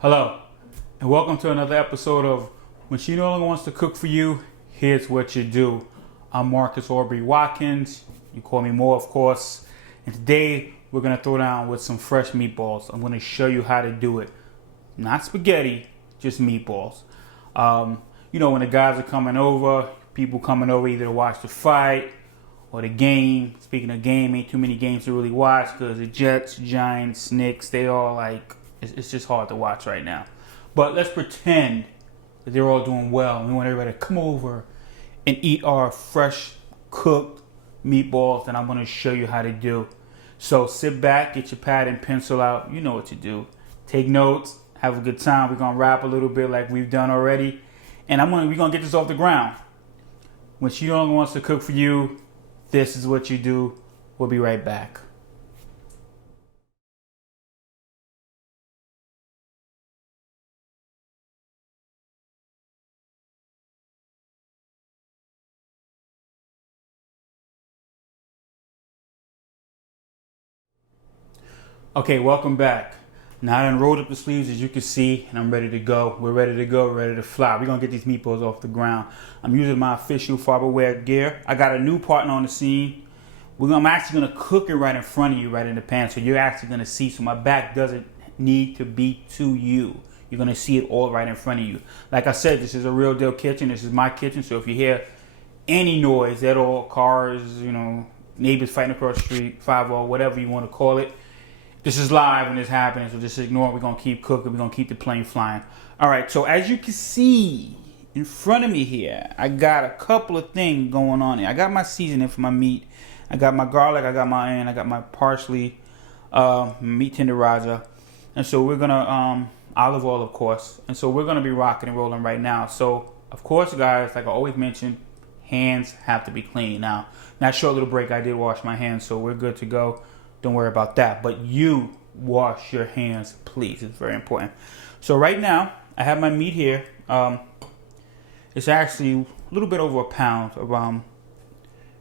Hello, and welcome to another episode of When She No Longer Wants to Cook for You, Here's What You Do. I'm Marcus Aubrey Watkins. You call me Mo, of course. And today, we're going to throw down with some fresh meatballs. I'm going to show you how to do it. Not spaghetti, just meatballs. When the guys are coming over, people coming over either to watch the fight or the game. Speaking of game, ain't too many games to really watch because the Jets, Giants, Knicks, they all like... It's just hard to watch right now. But let's pretend that they're all doing well. We want everybody to come over and eat our fresh cooked meatballs that I'm going to show you how to do. So sit back, get your pad and pencil out. You know what to do. Take notes, have a good time. We're going to rap a little bit like we've done already. And we're going to get this off the ground. When she no longer wants to cook for you, this is what you do. We'll be right back. Okay, welcome back. Now I done rolled up the sleeves as you can see, and I'm ready to go. We're ready to go, ready to fly. We're gonna get these meatballs off the ground. I'm using my official Farberware gear. I got a new partner on the scene. I'm actually gonna cook it right in front of you, right in the pan, so you're actually gonna see. So my back doesn't need to be to you. You're gonna see it all right in front of you. Like I said, this is a real deal kitchen. This is my kitchen, so if you hear any noise at all, cars, neighbors fighting across the street, 5-0, whatever you want to call it, this is live and it's happening, so just ignore it. We're going to keep cooking. We're going to keep the plane flying. All right, so as you can see in front of me here, I got a couple of things going on here. I got my seasoning for my meat. I got my garlic. I got my parsley, meat tenderizer. And so we're going to, olive oil, of course. And so we're going to be rocking and rolling right now. So, of course, guys, like I always mention, hands have to be clean. Now, that short little break, I did wash my hands, so we're good to go. Don't worry about that. But you wash your hands, please. It's very important. So right now, I have my meat here. It's actually a little bit over a pound of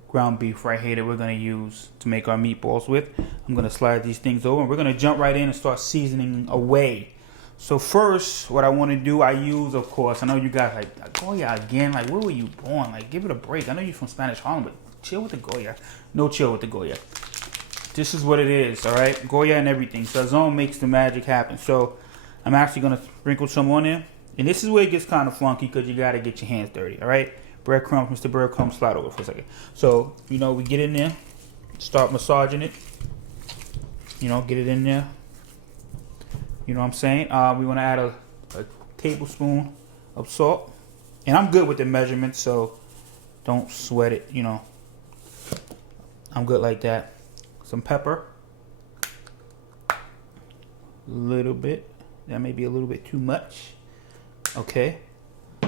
ground beef right here that we're going to use to make our meatballs with. I'm going to slide these things over, and we're going to jump right in and start seasoning away. So first, what I want to do, I use, of course, I know you guys like, Goya again. Like, where were you born? Like, give it a break. I know you're from Spanish Harlem, but chill with the Goya. No chill with the Goya. This is what it is, all right? Goya and everything. Sazon makes the magic happen. So I'm actually going to sprinkle some on there. And this is where it gets kind of funky because you got to get your hands dirty, all right? Breadcrumbs, Mr. Breadcrumbs, slide over for a second. So, we get in there, start massaging it. Get it in there. You know what I'm saying? We want to add a tablespoon of salt. And I'm good with the measurements, so don't sweat it, I'm good like that. Some pepper, a little bit. That may be a little bit too much. Okay.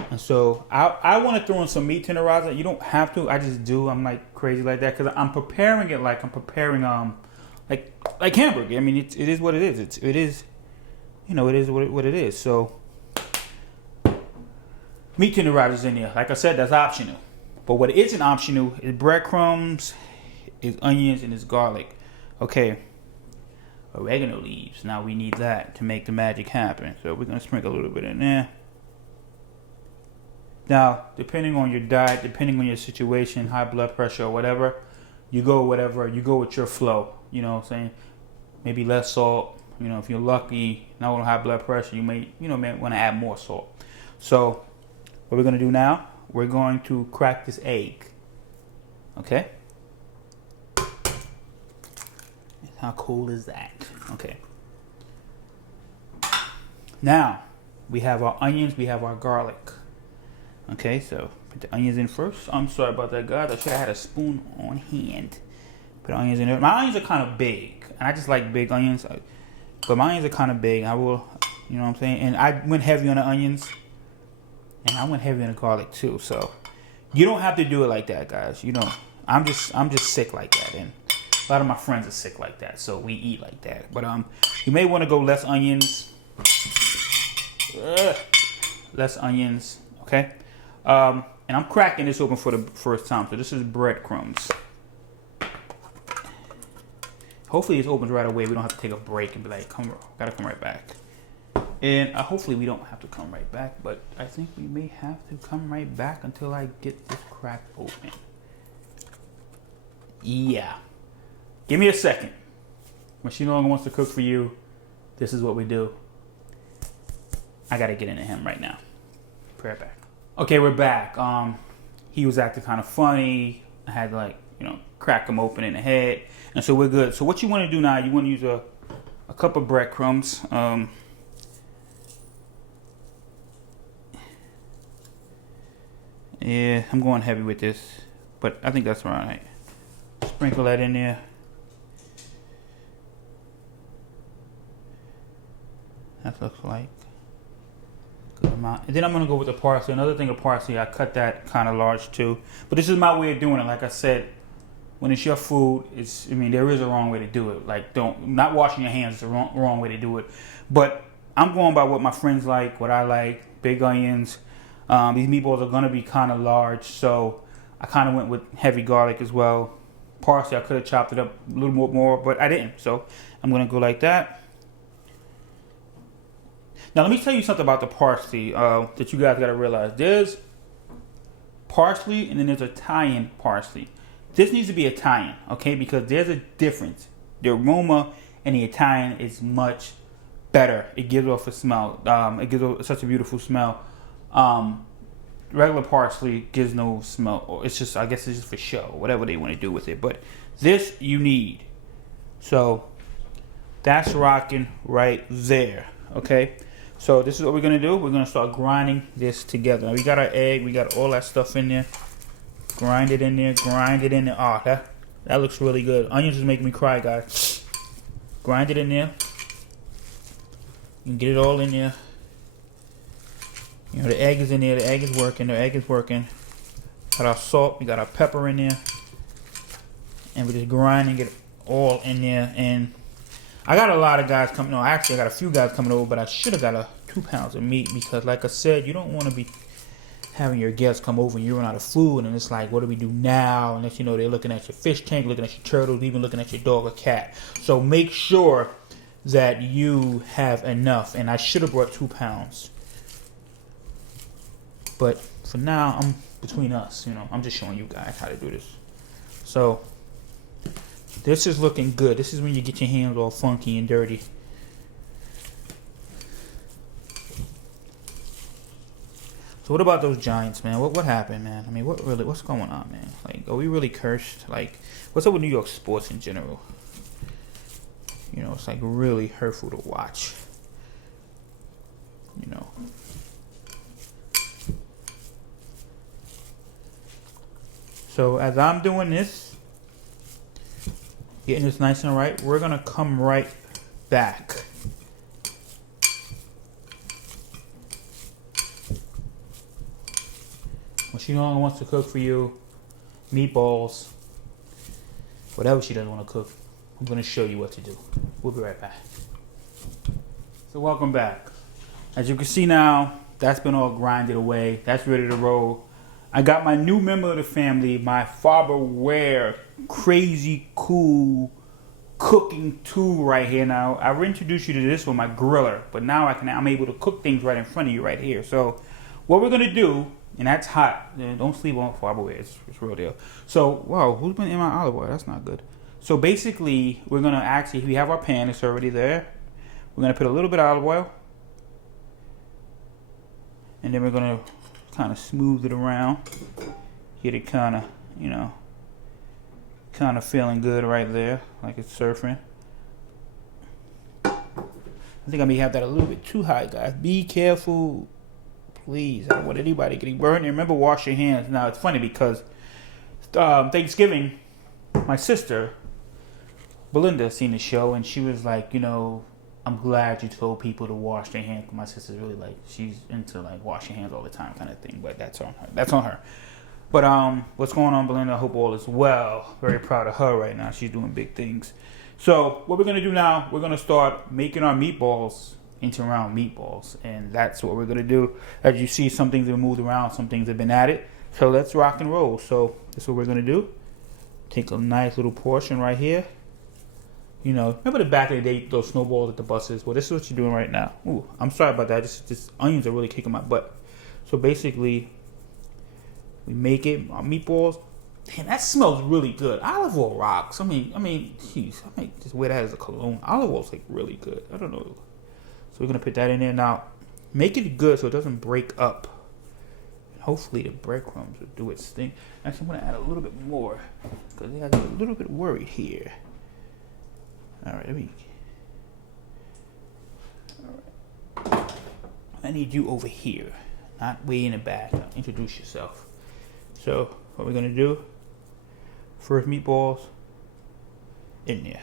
And so I want to throw in some meat tenderizer. You don't have to. I just do. I'm like crazy like that because I'm preparing it like I'm preparing like hamburger. I mean, it is what it is. It is what it is. So meat tenderizer's in there. Like I said, that's optional. But what isn't optional is breadcrumbs, is onions, and is garlic. Okay, oregano leaves. Now we need that to make the magic happen. So we're gonna sprinkle a little bit in there. Now, depending on your diet, depending on your situation, high blood pressure or whatever, you go with your flow. You know what I'm saying? Maybe less salt. If you're lucky, not with high blood pressure, you may want to add more salt. So what we're gonna do now, we're going to crack this egg. Okay. How cool is that? Okay. Now, we have our onions, we have our garlic. Okay, so put the onions in first. I'm sorry about that, guys. I should have had a spoon on hand. Put the onions in there. My onions are kind of big, and I just like big onions. But my onions are kind of big. I will, you know what I'm saying? And I went heavy on the onions, and I went heavy on the garlic too. So you don't have to do it like that, guys. I'm just sick like that, and a lot of my friends are sick like that, so we eat like that. But you may want to go less onions. Less onions, okay? And I'm cracking this open for the first time, so this is breadcrumbs. Hopefully this opens right away. We don't have to take a break and be like, gotta come right back. And hopefully we don't have to come right back, but I think we may have to come right back until I get this crack open. Yeah. Give me a second. When she no longer wants to cook for you, this is what we do. I gotta get into him right now. Be right back. Okay, we're back. He was acting kind of funny. I had to, like, you know, crack him open in the head. And so we're good. So what you want to do now, you want to use a cup of breadcrumbs. Yeah, I'm going heavy with this, but I think that's all right. Sprinkle that in there. That looks like a good amount. And then I'm going to go with the parsley. Another thing of parsley, I cut that kind of large too. But this is my way of doing it. Like I said, when it's your food, I mean, there is a wrong way to do it. Like, not washing your hands is the wrong way to do it. But I'm going by what my friends like, what I like. Big onions. These meatballs are going to be kind of large, so I kind of went with heavy garlic as well. Parsley, I could have chopped it up a little more, but I didn't. So I'm going to go like that. Now, let me tell you something about the parsley that you guys got to realize. There's parsley and then there's Italian parsley. This needs to be Italian, okay, because there's a difference. The aroma in the Italian is much better. It gives off a smell. It gives off such a beautiful smell. Regular parsley gives no smell, or it's just, I guess it's just for show, whatever they want to do with it. But this you need. So that's rocking right there. Okay. So this is what we're gonna do. We're gonna start grinding this together. Now we got our egg, we got all that stuff in there. Grind it in there, grind it in there. Oh, that looks really good. Onions is making me cry, guys. Grind it in there. You can get it all in there. You know, the egg is in there, the egg is working, Got our salt, we got our pepper in there. And we're just grinding it all in there. And I got a lot of guys coming, no, actually I got a few guys coming over, but I should have got 2 pounds of meat because, like I said, you don't want to be having your guests come over and you run out of food and it's like, what do we do now? Unless, you know, they're looking at your fish tank, looking at your turtles, even looking at your dog or cat. So make sure that you have enough. And I should have brought 2 pounds. But for now, I'm between us, you know, I'm just showing you guys how to do this. So this is looking good. This is when you get your hands all funky and dirty. So what about those giants, man? What happened, man? I mean, what's going on, man? Like, are we really cursed? Like, what's up with New York sports in general? You know, it's like really hurtful to watch. You know. So as I'm doing this, getting this nice and right, we're gonna come right back. When she no longer wants to cook for you, meatballs, whatever she doesn't want to cook, I'm gonna show you what to do. We'll be right back. So welcome back. As you can see now, that's been all grinded away. That's ready to roll. I got my new member of the family, my Farberware crazy cool cooking tool right here. Now, I've introduced you to this one, my griller, but now I'm able to cook things right in front of you right here. So what we're gonna do, and that's hot. Don't sleep on Farberware, it's real deal. So, wow, who's been in my olive oil? That's not good. So basically, we're gonna actually, we have our pan, it's already there. We're gonna put a little bit of olive oil, and then we're gonna kind of smooth it around, get it kind of, you know, kind of feeling good right there, like it's surfing. I think I may have that a little bit too high, guys. Be careful, please. I don't want anybody getting burned. And remember, wash your hands. Now, it's funny because Thanksgiving, my sister, Belinda, seen the show, and she was like, you know, I'm glad you told people to wash their hands. My sister's really like, she's into like washing hands all the time kind of thing, but that's on her. That's on her. But what's going on, Belinda? I hope all is well. Very proud of her right now. She's doing big things. So what we're gonna do now, we're gonna start making our meatballs into round meatballs, and that's what we're gonna do. As you see, some things have moved around, some things have been added. So let's rock and roll. So that's what we're gonna do. Take a nice little portion right here. You know, remember the back of the day, those snowballs at the buses? Well, this is what you're doing right now. Ooh, I'm sorry about that. This onions are really kicking my butt. So basically, we make it, our meatballs. Damn, that smells really good. Olive oil rocks. I mean, jeez, I might just wear that as a cologne. Olive oil's like really good. I don't know. So we're gonna put that in there now. Make it good so it doesn't break up. And hopefully the breadcrumbs will do its thing. Actually, I'm gonna add a little bit more because I got a little bit worried here. All right, I need you over here, not way in the back. Now, introduce yourself. So what we're gonna do? First meatballs in there.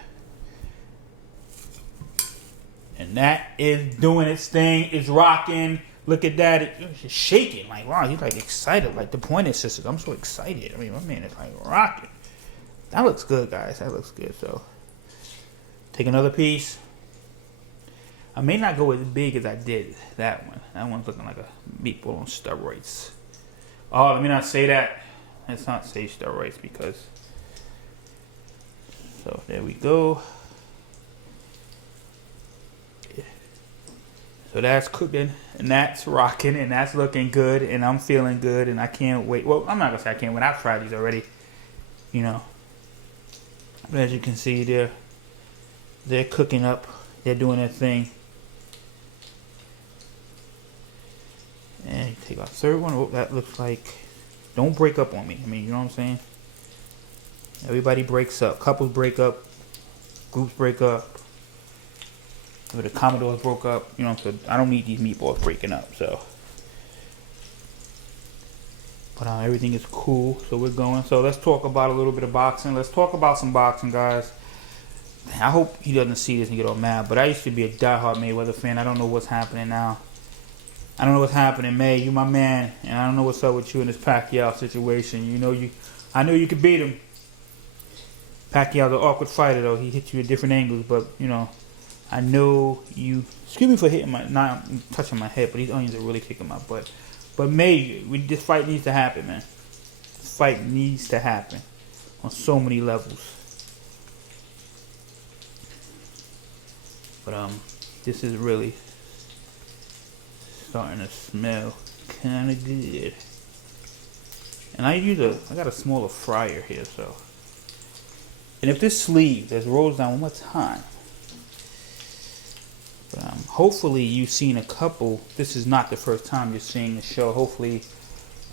And that is doing its thing. It's rocking. Look at that. It's just shaking. Like, wow, he's like excited. Like the Pointer Sisters. I'm so excited. I mean, my man is like rocking. That looks good, guys. That looks good. So take another piece. I may not go as big as I did that one. That one's looking like a meatball on steroids. Oh, let me not say that. Let's not say steroids because... So there we go. So that's cooking and that's rocking and that's looking good and I'm feeling good and I can't wait. Well, I'm not gonna say I can't wait. I've tried these already, you know. But as you can see, they're cooking up. They're doing their thing. And you take our third one. Oh, that looks like. Don't break up on me. I mean, you know what I'm saying? Everybody breaks up. Couples break up. Groups break up. The Commodores broke up, you know, so I don't need these meatballs breaking up, so. But everything is cool, so we're going. So let's talk about a little bit of boxing. Let's talk about some boxing, guys. I hope he doesn't see this and get all mad, but I used to be a diehard Mayweather fan. I don't know what's happening now. I don't know what's happening, May. You my man, and I don't know what's up with you in this Pacquiao situation. You know, I know you could beat him. Pacquiao's an awkward fighter, though. He hits you at different angles, but, you know. I know you. Excuse me for hitting not touching my head, but these onions are really kicking my butt. But May, this fight needs to happen, man. This fight needs to happen on so many levels. But this is really starting to smell kind of good. And I got a smaller fryer here, so. And if this sleeve just rolls down one more time. Hopefully you've seen a couple. This is not the first time you're seeing the show. Hopefully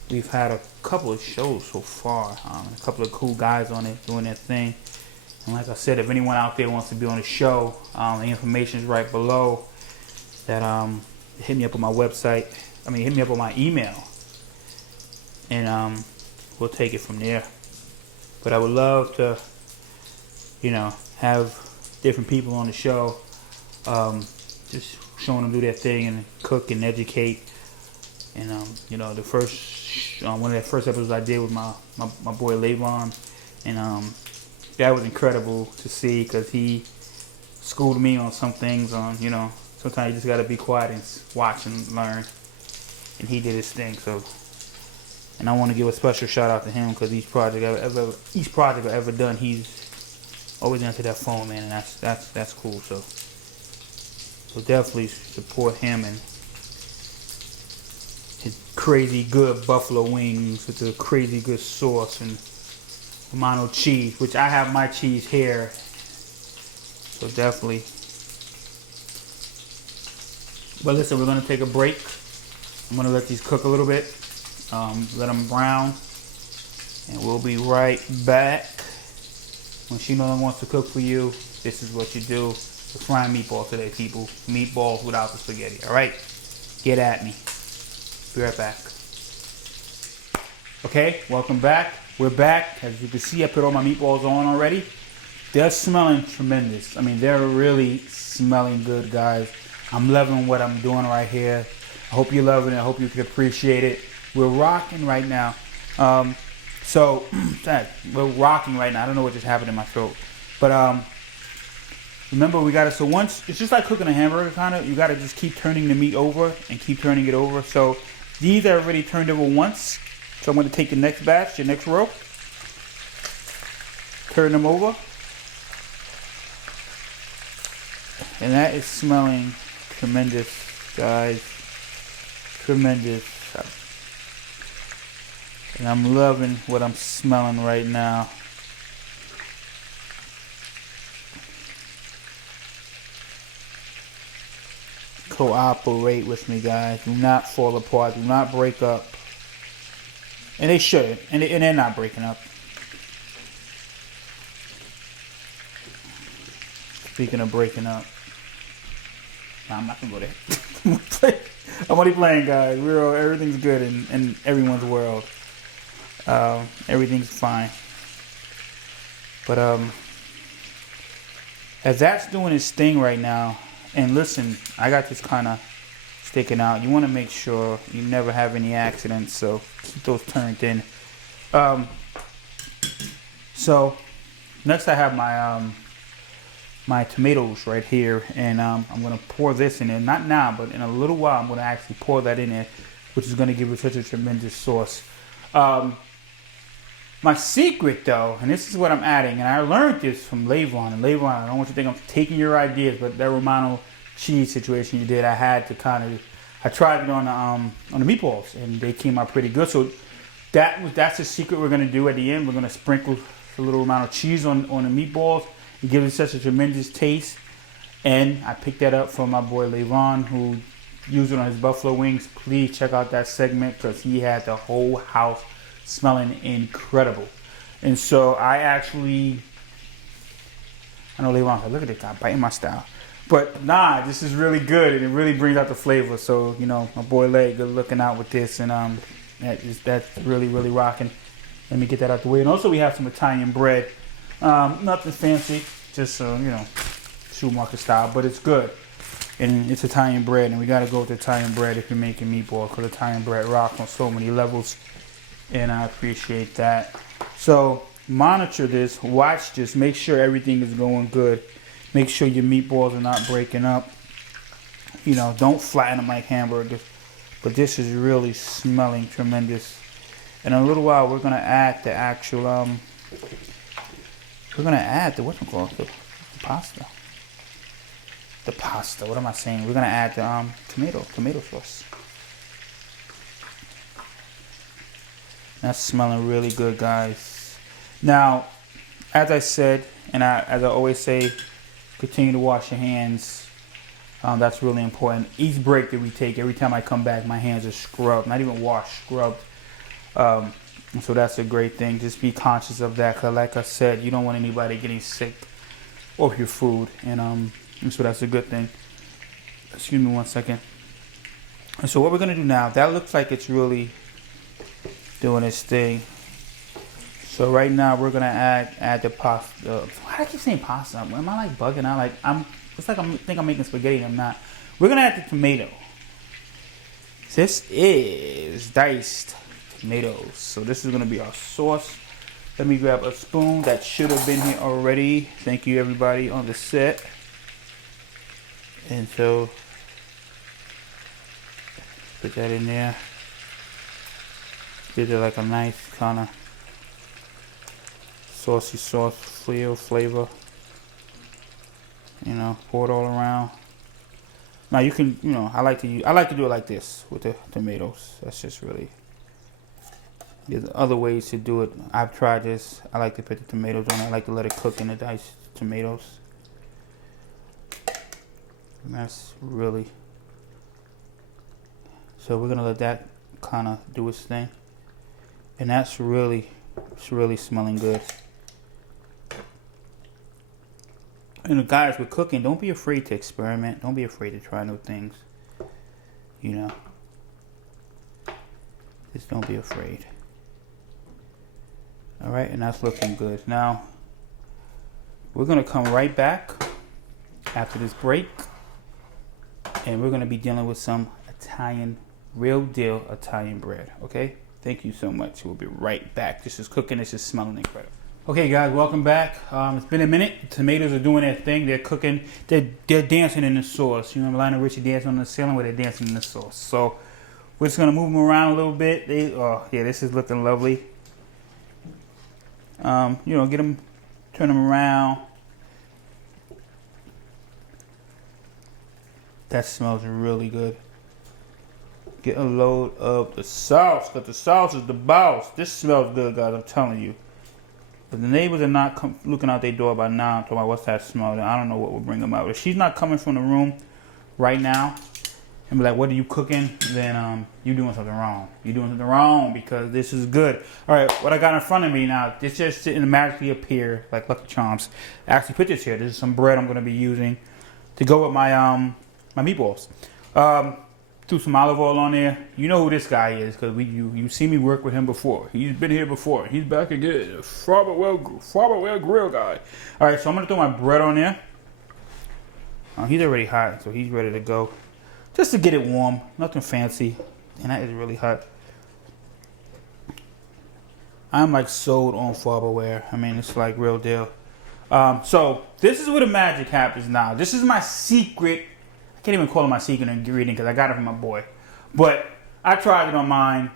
we've had a couple of shows so far. A couple of cool guys on it doing their thing. And like I said, if anyone out there wants to be on the show, the information is right below. That hit me up on my website. Hit me up on my email. And we'll take it from there. But I would love to, have different people on the show. Just showing them do their thing and cook and educate. And the first one of the first episodes I did with my boy Levon, and that was incredible to see because he schooled me on some things. Sometimes you just gotta be quiet and watch and learn. And he did his thing. So, and I want to give a special shout out to him because each project I've ever done, he's always answered that phone, man, and that's cool. So definitely support him and his crazy good buffalo wings with the crazy good sauce and Romano cheese, which I have my cheese here. So definitely. But listen, we're going to take a break. I'm going to let these cook a little bit. Let them brown. And we'll be right back. When she no longer wants to cook for you, this is what you do. We're frying meatballs today, people. Meatballs without the spaghetti. All right? Get at me. Be right back. Okay, welcome back. We're back. As you can see, I put all my meatballs on already. They're smelling tremendous. They're really smelling good, guys. I'm loving what I'm doing right here. I hope you're loving it. I hope you can appreciate it. We're rocking right now. We're rocking right now. I don't know what just happened in my throat. But, remember, we got to, so once, it's just like cooking a hamburger kind of, you got to just keep turning the meat over and keep turning it over. So these are already turned over once. So I'm going to take the next batch, the next row, turn them over. And that is smelling tremendous, guys. Tremendous. And I'm loving what I'm smelling right now. Cooperate with me, guys. Do not fall apart. Do not break up. And they shouldn't. And they're not breaking up. Speaking of breaking up. Nah, I'm not going to go there. I'm only playing, guys. Everything's good in everyone's world. Everything's fine. But as that's doing its thing right now, and listen, I got this kind of sticking out. You want to make sure you never have any accidents, so keep those turned in. So next I have my tomatoes right here, and I'm going to pour this in there. Not now, but in a little while I'm going to actually pour that in there, which is going to give it such a tremendous sauce. My secret, though, and this is what I'm adding, and I learned this from Levon. And Levon, I don't want you to think I'm taking your ideas, but that Romano cheese situation you did, I had to I tried it on the meatballs, and they came out pretty good. So that's the secret we're going to do at the end. We're going to sprinkle a little Romano cheese on the meatballs. It gives it such a tremendous taste. And I picked that up from my boy Levon, who used it on his buffalo wings. Please check out that segment, because he had the whole house smelling incredible. And so I know Levon said, look at this guy biting my style. But nah, this is really good, and it really brings out the flavor. So, you know, my boy Lay, good looking out with this, and that's really, really rocking. Let me get that out the way. And also we have some Italian bread. Nothing fancy, just you know, supermarket style, but it's good. And it's Italian bread, and we gotta go with Italian bread if you're making meatballs, because Italian bread rocks on so many levels. And I appreciate that. So monitor this, watch this, make sure everything is going good. Make sure your meatballs are not breaking up. You know, don't flatten them like hamburgers. But this is really smelling tremendous. In a little while, we're gonna add the actual we're gonna add the the pasta. The pasta. What am I saying? We're gonna add the tomato sauce. That's smelling really good, guys. Now, as I said, and as I always say, continue to wash your hands. That's really important. Each break that we take, every time I come back, my hands are scrubbed. Not even washed, scrubbed. So that's a great thing. Just be conscious of that, because like I said, you don't want anybody getting sick off your food. And so that's a good thing. Excuse me one second. And so what we're going to do now, that looks like it's really doing its thing. So right now we're gonna add the pasta. Why do I keep saying pasta? Am I like bugging out? It's like I think I'm making spaghetti and I'm not. We're gonna add the tomato. This is diced tomatoes. So this is gonna be our sauce. Let me grab a spoon that should have been here already. Thank you everybody on the set. And so put that in there. Gives it like a nice kind of saucy sauce flavor. You know, pour it all around. Now you can, you know, I like to do it like this with the tomatoes. That's just really. There's other ways to do it. I've tried this. I like to put the tomatoes on. I like to let it cook in the diced tomatoes. And that's really. So we're gonna let that kind of do its thing. And that's really, it's really smelling good. And guys, with cooking, don't be afraid to experiment. Don't be afraid to try new things. You know. Just don't be afraid. Alright, and that's looking good. Now, we're going to come right back after this break. And we're going to be dealing with some Italian, real deal Italian bread. Okay? Thank you so much. We'll be right back. This is cooking. This is smelling incredible. Okay, guys, welcome back. It's been a minute. The tomatoes are doing their thing. They're cooking. They're dancing in the sauce. You know, Lionel Richie dancing on the ceiling where they're dancing in the sauce. So we're just gonna move them around a little bit. Yeah, this is looking lovely. You know, get them, turn them around. That smells really good. Get a load of the sauce, because the sauce is the boss. This smells good, guys, I'm telling you. If the neighbors are not looking out their door by now, I'm talking about what's that smell, then I don't know what will bring them out. If she's not coming from the room right now and be like, what are you cooking? Then you doing something wrong. You're doing something wrong because this is good. All right, what I got in front of me now, this just didn't magically appear like Lucky Charms. I actually put this here. This is some bread I'm going to be using to go with my my meatballs. Threw some olive oil on there. You know who this guy is because you see me work with him before. He's been here before. He's back again. Farberwell Grill guy. All right, so I'm going to throw my bread on there. He's already hot, so he's ready to go. Just to get it warm. Nothing fancy. And that is really hot. I'm like sold on Farberware. I mean, it's like real deal. So this is where the magic happens now. This is my secret. I can't even call it my secret ingredient because I got it from my boy. But I tried it on mine.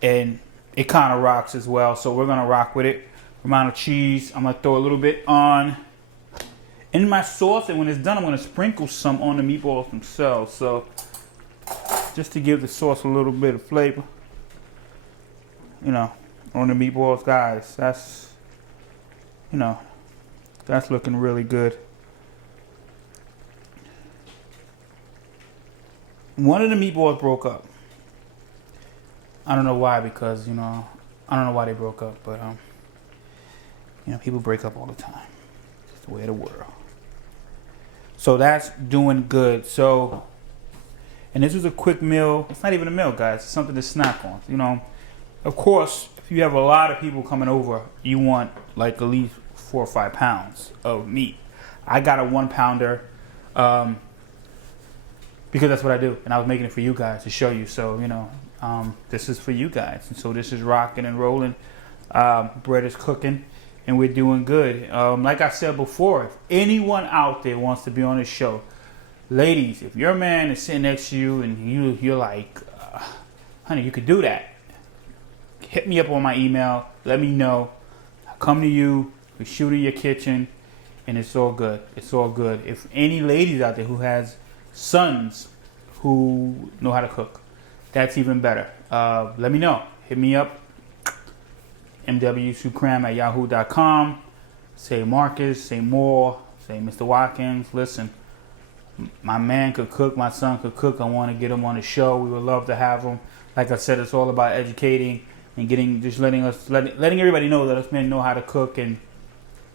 And it kind of rocks as well. So we're going to rock with it. Amount of cheese. I'm going to throw a little bit on in my sauce. And when it's done, I'm going to sprinkle some on the meatballs themselves. So just to give the sauce a little bit of flavor. You know, on the meatballs, guys. That's, you know, that's looking really good. One of the meatballs broke up. I don't know why, because, you know, I don't know why they broke up, but, you know, people break up all the time. It's the way of the world. So that's doing good. So, and this was a quick meal. It's not even a meal, guys. It's something to snack on. You know, of course, if you have a lot of people coming over, you want like at least 4 or 5 pounds of meat. I got a 1 pounder. Because that's what I do, and I was making it for you guys to show you. So, you know, this is for you guys. And so this is rocking and rolling. Bread is cooking, and we're doing good. Like I said before, if anyone out there wants to be on this show, ladies, if your man is sitting next to you and you're like, honey, you could do that, hit me up on my email. Let me know. I'll come to you. We shoot in your kitchen, and it's all good. It's all good. If any ladies out there who has sons who know how to cook, that's even better. Let me know. Hit me up. mwsukram@yahoo.com. Say Marcus, say Moore, say Mr. Watkins. Listen, my man could cook, my son could cook. I want to get him on the show. We would love to have him. Like I said, it's all about educating and letting everybody know that us men know how to cook, and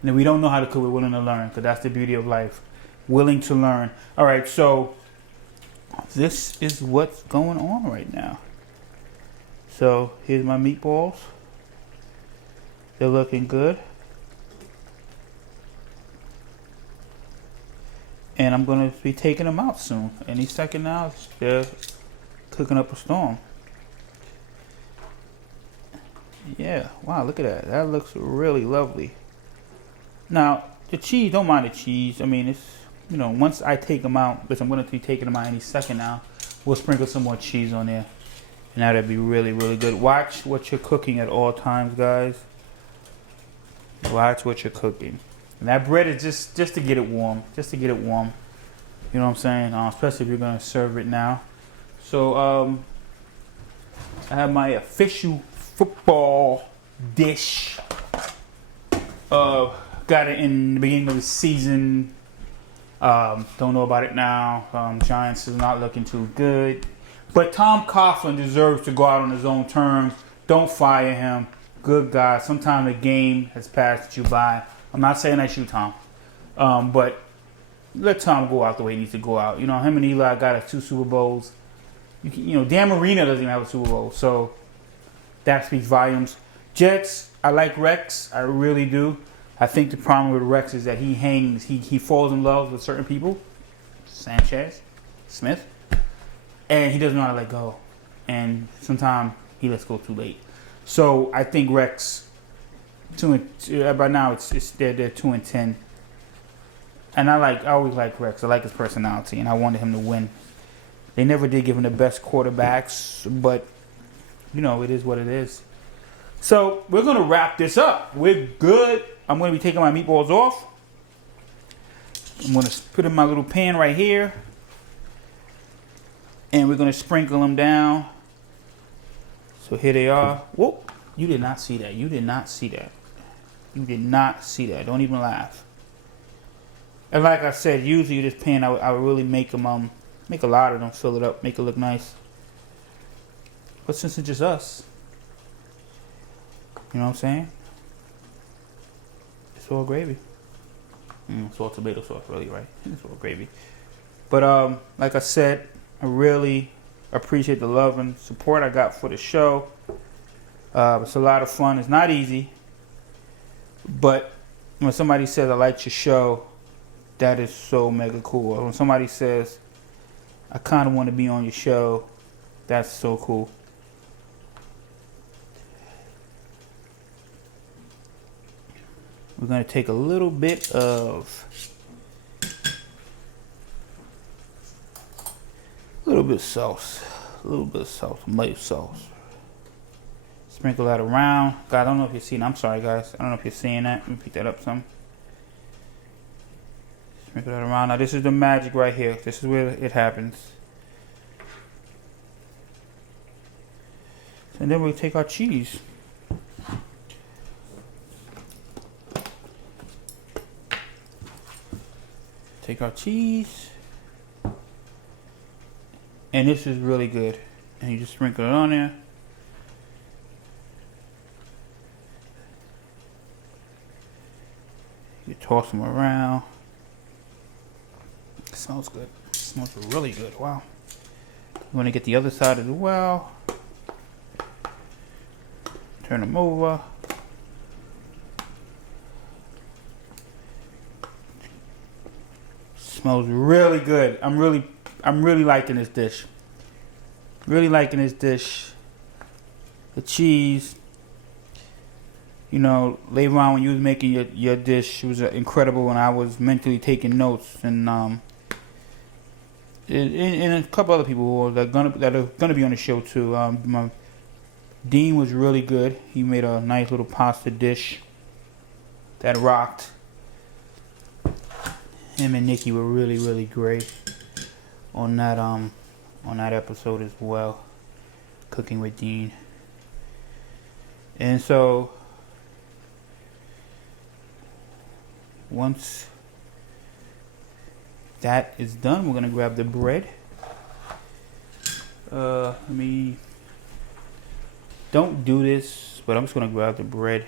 if we don't know how to cook, we're willing to learn, because that's the beauty of life. Willing to learn. All right, so this is what's going on right now. So here's my meatballs. They're looking good. And I'm going to be taking them out soon. Any second now, they're cooking up a storm. Yeah, wow, look at that. That looks really lovely. Now, the cheese, don't mind the cheese. I mean, it's, you know, once I take them out, because I'm going to be taking them out any second now, we'll sprinkle some more cheese on there. And that'll be really, really good. Watch what you're cooking at all times, guys. Watch what you're cooking. And that bread is just to get it warm. Just to get it warm. You know what I'm saying? Especially if you're going to serve it now. So, I have my official football dish. Got it in the beginning of the season. Don't know about it now. Giants is not looking too good. But Tom Coughlin deserves to go out on his own terms. Don't fire him. Good guy. Sometimes the game has passed you by. I'm not saying that's you, Tom. But let Tom go out the way he needs to go out. You know, him and Eli got us 2 Super Bowls. You know, Dan Marino doesn't even have a Super Bowl. So that speaks volumes. Jets, I like Rex. I really do. I think the problem with Rex is that he hangs, he falls in love with certain people. Sanchez, Smith. And he doesn't know how to let go. And sometimes he lets go too late. So I think Rex, by now they're 2-10. And I always like Rex. I like his personality, and I wanted him to win. They never did give him the best quarterbacks, but you know, it is what it is. So we're gonna wrap this up. We're good. I'm gonna be taking my meatballs off. I'm gonna put in my little pan right here. And we're gonna sprinkle them down. So here they are. Whoop! You did not see that. You did not see that. You did not see that. Don't even laugh. And like I said, usually this pan, I would really make them, make a lot of them, fill it up, make it look nice. But since it's just us, you know what I'm saying? It's all gravy. It's all tomato sauce, really, right? It's all gravy. But like I said, I really appreciate the love and support I got for the show. It's a lot of fun. It's not easy. But when somebody says, I like your show, that is so mega cool. When somebody says, I kind of want to be on your show, that's so cool. We're going to take a little bit of sauce. A little bit of sauce, tomato sauce. Sprinkle that around. God, I don't know if you're seeing. I'm sorry, guys. I don't know if you're seeing that. Let me pick that up some. Sprinkle that around. Now, this is the magic right here. This is where it happens. And then we'll take our cheese. Take our cheese. And this is really good. And you just sprinkle it on there. You toss them around. It smells good. It smells really good. Wow. You want to get the other side as well. Turn them over. Smells really good. I'm really liking this dish. Really liking this dish. The cheese. You know, later on when you was making your dish, it was incredible when I was mentally taking notes, and a couple other people that are gonna be on the show too. Dean was really good. He made a nice little pasta dish that rocked. Him and Nikki were really great on that episode as well, cooking with Dean. And so once that is done, we're gonna grab the bread. Don't do this, but I'm just gonna grab the bread,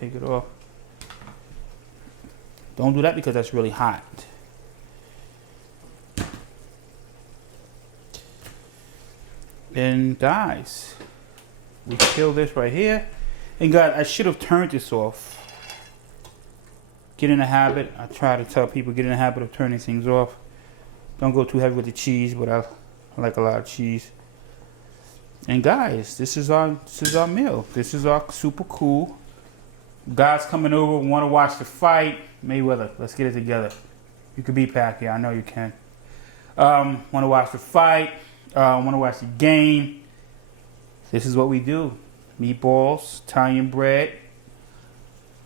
take it off. Don't do that because that's really hot. And guys, we kill this right here. And God, I should have turned this off. Get in the habit. I try to tell people, get in the habit of turning things off. Don't go too heavy with the cheese, but I like a lot of cheese. And guys, this is our meal. This is our super cool. Guys coming over, want to watch the fight. Mayweather, let's get it together. You could be Pacquiao, I know you can. Want to watch the fight. Want to watch the game. This is what we do. Meatballs, Italian bread,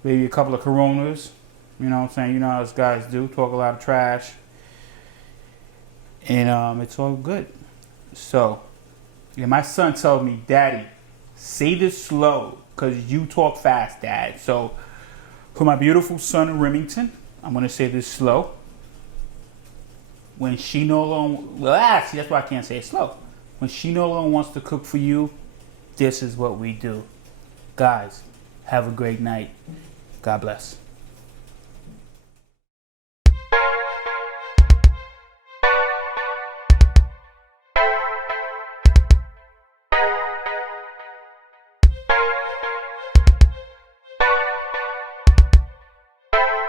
maybe a couple of Coronas. You know what I'm saying? You know how us guys do. Talk a lot of trash. And it's all good. So, yeah, my son tells me, Daddy, say this slow, because you talk fast, Dad. So, for my beautiful son in Remington, I'm going to say this slow. When she no longer... see, that's why I can't say it slow. When she no longer wants to cook for you, this is what we do. Guys, have a great night. God bless.